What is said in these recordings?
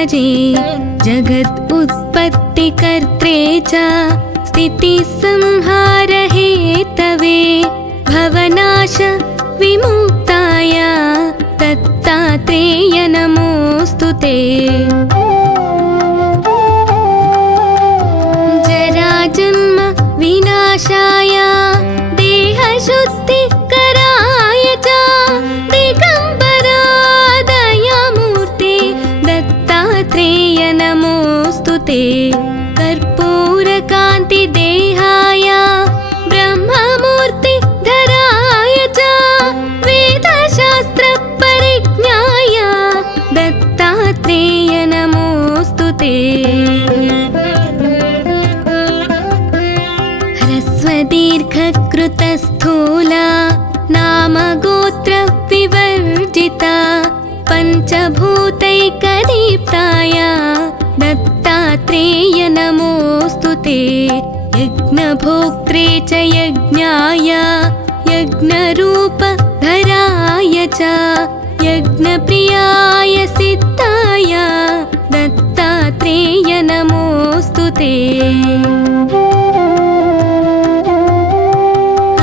भजे जगत् उत्पत्तिकर्त्रे च स्थितिसंहार हेतवे भवनाश विमुक्ताय दत्तात्रेय नमोऽस्तु ते। जराजन्म विनाशाय देहशुद्धिकराय च दिगम्बरा दयामूर्ते दत्तात्रेय नमोऽस्तु ते। कर्पूरकान्तिदेहाय ब्रह्ममूर्ति धराय च वेदशास्त्रपरिज्ञाय दत्तात्रेय नमोऽस्तु ते। ह्रस्वदीर्घकृतस्थूला नामगोत्रविवर्जिता पञ्चभूतैकदीप्ताय दत्तात्रेय नमोऽस्तु ते। यज्ञभोक्त्रे च यज्ञाय यज्ञरूपधराय च यज्ञप्रियाय सिद्धाय दत्तात्रेय नमोऽस्तु ते।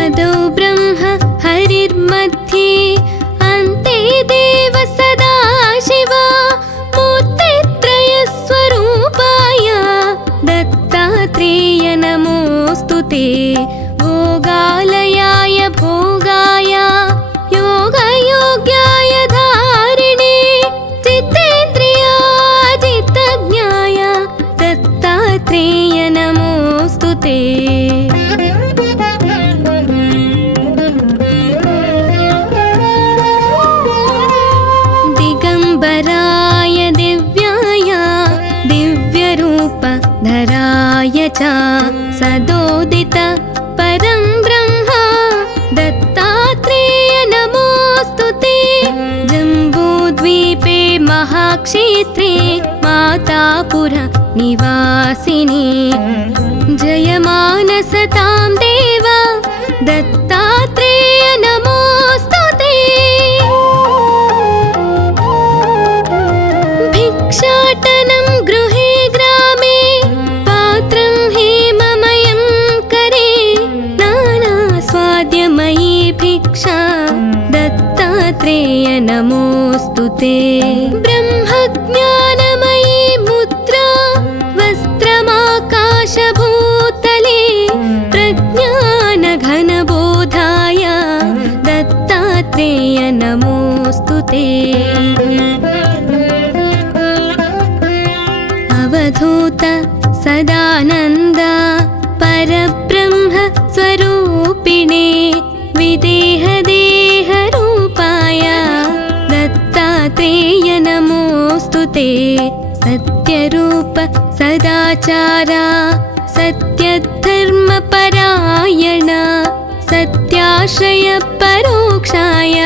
अदौ ब्रह्म हरिर्मध्ये अन्ते देव सदाशिव मूर्तित्रयस्वरूपाय दत्तात्रेय नमोऽस्तु ते। भोगालयाय भोगाय योगयोग्याय धारिणे चित्तेन्द्रियाजितज्ञाय दत्तात्रेय नमोऽस्तु ते। दिगम्बराय दिव्याय दिव्यरूपधराय च सदोदित परं ब्रह्म दत्तात्रेय नमोऽस्तु ते। जम्बूद्वीपे महाक्षेत्रे मातापुर निवासिने जयमानसतां देव दत्तात्रेय नमोऽस्तु ते। भिक्षाटनं गृहे ग्रामे पात्रं हेममयं करे नानास्वाद्यमयी भिक्षा दत्तात्रेय नमोऽस्तु ते। ब्रह्मज्ञानमयी मुद्रा वस्त्रमाकाशभूतले प्रज्ञानघनबोधाय दत्तात्रेय नमोऽस्तु ते। अवधूत सदानन्द परब्रह्म स्वरूपिणे विदेहदेहरूपाय दत्तात्रेय नमोऽस्तु ते। सत्यरूप सदाचार सत्यधर्मपरायण सत्याश्रय परोक्षाय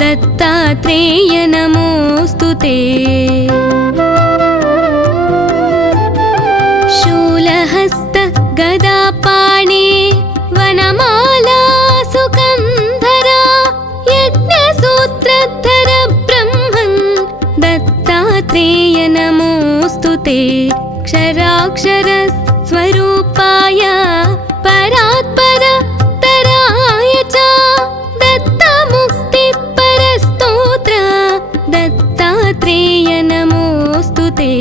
दत्तात्रेय नमोऽस्तु ते। शूलहस्त गदापाणे वनमाला सुकन्धरा यज्ञसूत्रधर ब्रह्मन् दत्तात्रेय नमोऽस्तु ते। क्षराक्षर स्वरूपाय परात्परतराय च दत्तमुक्तिपरस्तोत्र दत्तात्रेय नमोऽस्तु ते।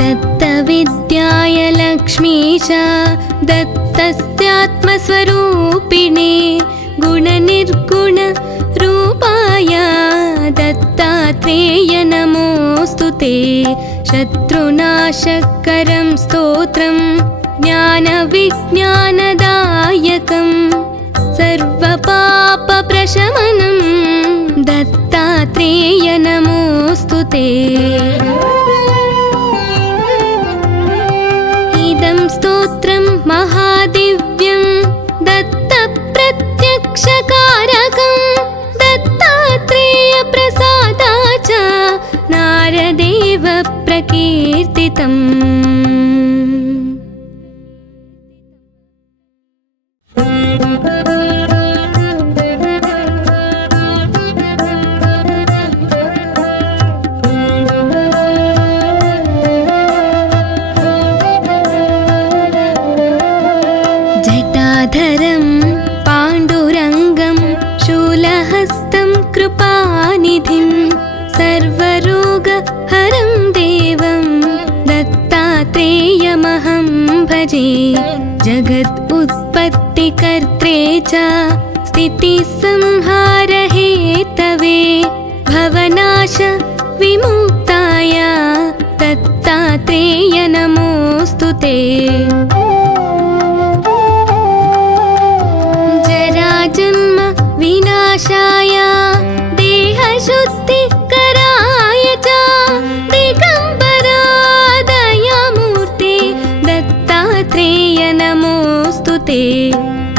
दत्तविद्याय लक्ष्मीश दत्तस्यात्मस्वरूपिणे गुणनिर्गुण रूपाय दत्तात्रेय नमोऽस्तु ते। शत्रुनाशकरं स्तोत्रं ज्ञानविज्ञानदायकं सर्वपापप्रशमनं दत्तात्रेय नमोऽस्तु ते। इदं स्तोत्रं महादिव्यं दत्तप्रत्यक्षकारकं दत्तात्रेय प्रसादाच नारदेव प्रकीर्तितम्। श्रीधरं पाण्डुरङ्गं शूलहस्तं कृपानिधिं सर्वरोगहरं देवं दत्तात्रेयमहं भजे। जगत् उत्पत्तिकर्त्रे च स्थितिसंहारहेतवे भवनाश विमुक्ताय दत्तात्रेय नमोऽस्तु ते। जराजन्म विनाशाय देहशुद्धिकराय च दिगम्बरा दयामूर्ते दत्तात्रेय नमोऽस्तु ते।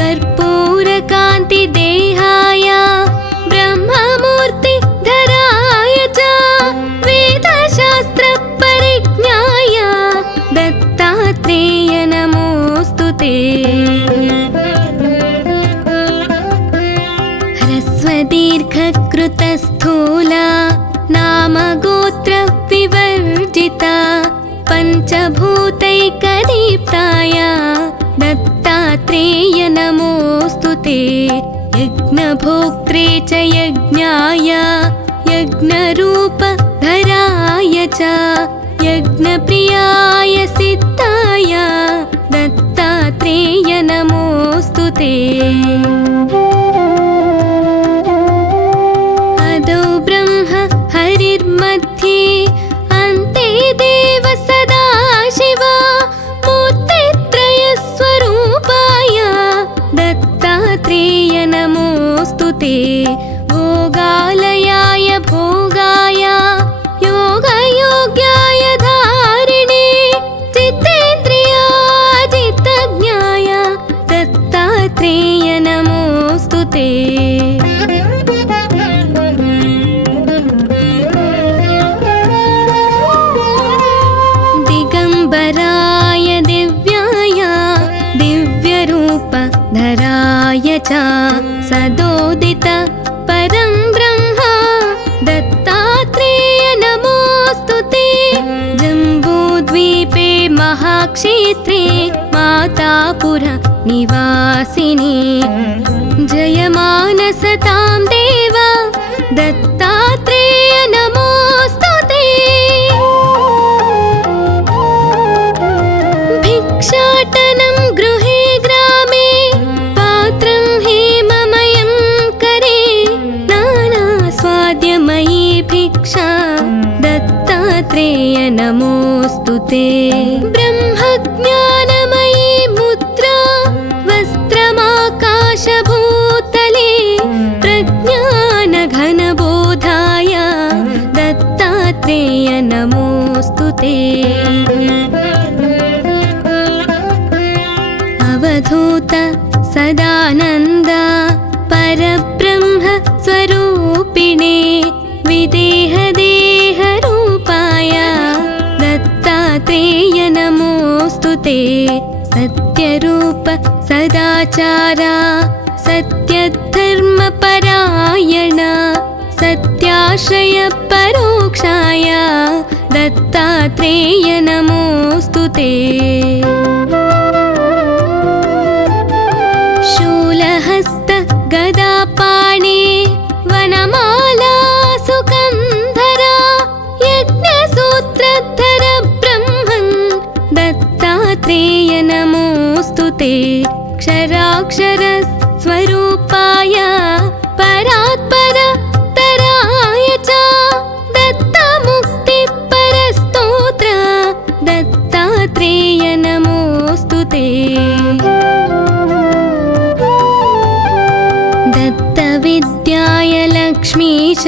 कर्पूरकान्तिदेहाय ब्रह्ममूर्तिधराय च वेदशास्त्रपरिज्ञाय दत्तात्रेय नमोऽस्तु ते। ह्रस्वदीर्घकृतस्थूला नामगोत्रविवर्जिता पञ्चभूतैकदीप्ताय दत्तात्रेय नमोऽस्तु ते। यज्ञभोक्त्रे च यज्ञाय यज्ञरूपधराय च यज्ञप्रियाय सिद्धाय दत्तात्रेय नमोऽस्तु ते। अदौ ब्रह्म हरिर्मध्ये अन्ते देव सदाशिव मूर्तित्रयस्वरूपाय दत्तात्रेय नमोऽस्तु ते। भोगालयाय भोगाय योगयोग्याय धारिणे चित्तेन्द्रियाजितज्ञाय दत्तात्रेय नमोऽस्तु ते। दिगम्बराय दिव्याय दिव्यरूपधराय च सदोदित परं ब्रह्म दत्तात्रेय नमोऽस्तु ते। जम्बूद्वीपे महाक्षेत्रे मातापुर निवासिने जयमानसतां देव दत्तात्रेय नमोऽस्तु ते। भिक्षाटनं गृहे ग्रामे पात्रं हेममयं करे नानास्वाद्यमयी भिक्षा दत्तात्रेय नमोऽस्तु ते। ब्रह्मज्ञानमयी मुद्रा वस्त्रमाकाशभूतले प्रज्ञानघनबोधाय दत्तात्रेय नमोऽस्तु ते। अवधूत सदानन्द परब्रह्म स्वरूपिणे विदेहदेहरूपाय दत्तात्रेय नमोऽस्तु ते। सत्यरूप सदाचार सत्यधर्मपरायण सत्याश्रय परोक्षाय दत्तात्रेय नमोऽस्तु ते। शूलहस्त गदापाणे वनमाला सुकन्धरा यज्ञसूत्रधर ब्रह्मन् दत्तात्रेय नमोऽस्तु ते। क्षराक्षर स्वरूपाय परात्पर तराय च दत्तमुक्तिपरस्तोत्र दत्तात्रेय नमोऽस्तु ते। दत्तविद्याय लक्ष्मीश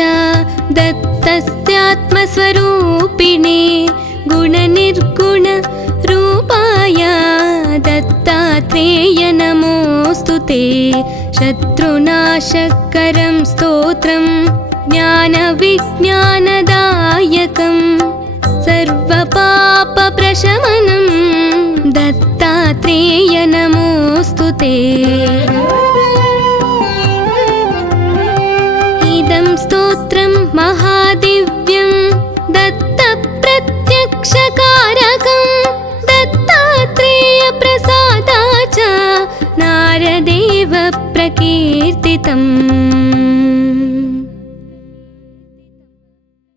दत्तस्यात्मस्वरूपिणे गुणनिर्गुण रूपाय दत्तात्रेय नमोऽस्तु ते। शत्रुनाशकरं स्तोत्रं ज्ञानविज्ञानदायकं सर्वपापप्रशमनं दत्तात्रेय नमोऽस्तु ते। इदं स्तोत्रं महादिव्यं दत्तप्रत्यक्षकारकं दत्तात्रेयप्रसादाच्च नारद समर्पितम्